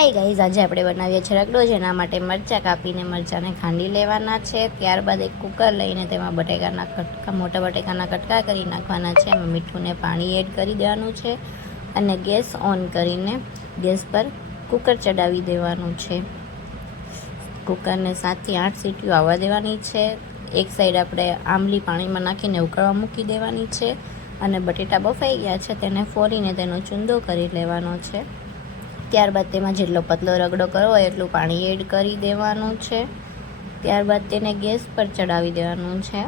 Hi guys, આજે આપણે બનાવીએ છીએ રગડો, જેના માટે મરચાં કાપીને મરચાંને ખાંડી લેવાના છે। ત્યારબાદ એક કુકર લઈને તેમાં બટેકાના કટકા, મોટા બટેકાના કટકા કરી નાખવાના છે। એમાં મીઠું ને પાણી એડ કરી દેવાનું છે અને ગેસ ઓન કરીને ગેસ પર કુકર ચડાવી દેવાનું છે। કુકરને 7 થી 8 સીટીઓ આવવા દેવાની છે। એક સાઈડ આપણે આંબલી પાણીમાં નાખીને ઉકળવા મૂકી દેવાની છે અને બટેટા બફાઈ ગયા છે તેને ફોડીને તેનો ચૂંદો કરી લેવાનો છે। ત્યારબાદ તેમાં જેટલો પતલો રગડો કરવો હોય એટલું પાણી એડ કરી દેવાનું છે। ત્યારબાદ તેને ગેસ પર ચડાવી દેવાનું છે।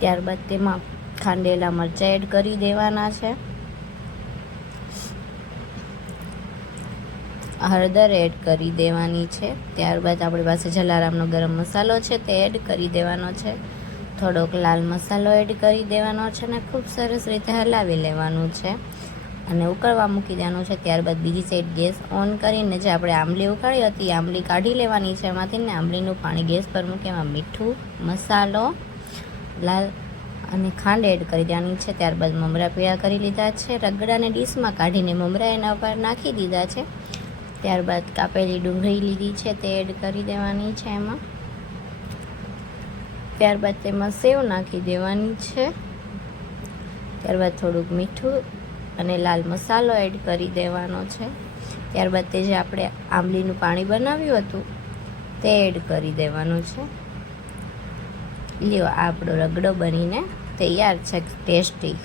ત્યારબાદ તેમાં ખાંડેલા મરચાં એડ કરી દેવાના છે। હળદર એડ કરી દેવાની છે। ત્યારબાદ આપણી પાસે જલારામનો ગરમ મસાલો છે તે એડ કરી દેવાનો છે। થોડોક લાલ મસાલો એડ કરી દેવાનો છે અને ખૂબ સરસ રીતે હલાવી લેવાનું છે અને ઉકળવા મૂકી દેવાનું છે। ત્યારબાદ બીજી સાઈડ ગેસ ઓન કરીને જે આપણે આંબલી ઉકાળી હતી એ આંબલી કાઢી લેવાની છે એમાંથી ને આંબલીનું પાણી ગેસ પર મૂકી એમાં મીઠું, મસાલો, લાલ અને ખાંડ એડ કરી દેવાની છે। ત્યારબાદ મમરા પીળા કરી લીધા છે। રગડાને ડીશમાં કાઢીને મમરા એના ઉપર નાખી દીધા છે। ત્યારબાદ કાપેલી ડુંગળી લીધી છે તે એડ કરી દેવાની છે એમાં। ત્યારબાદ તેમાં સેવ નાખી દેવાની છે। ત્યારબાદ થોડુંક મીઠું અને લાલ મસાલો એડ કરી દેવાનો છે। ત્યારબાદ તે જે આપણે આંબલીનું પાણી બનાવ્યું હતું તે એડ કરી દેવાનું છે। લ્યો, આપણો રગડો બનીને તૈયાર છે, ટેસ્ટી।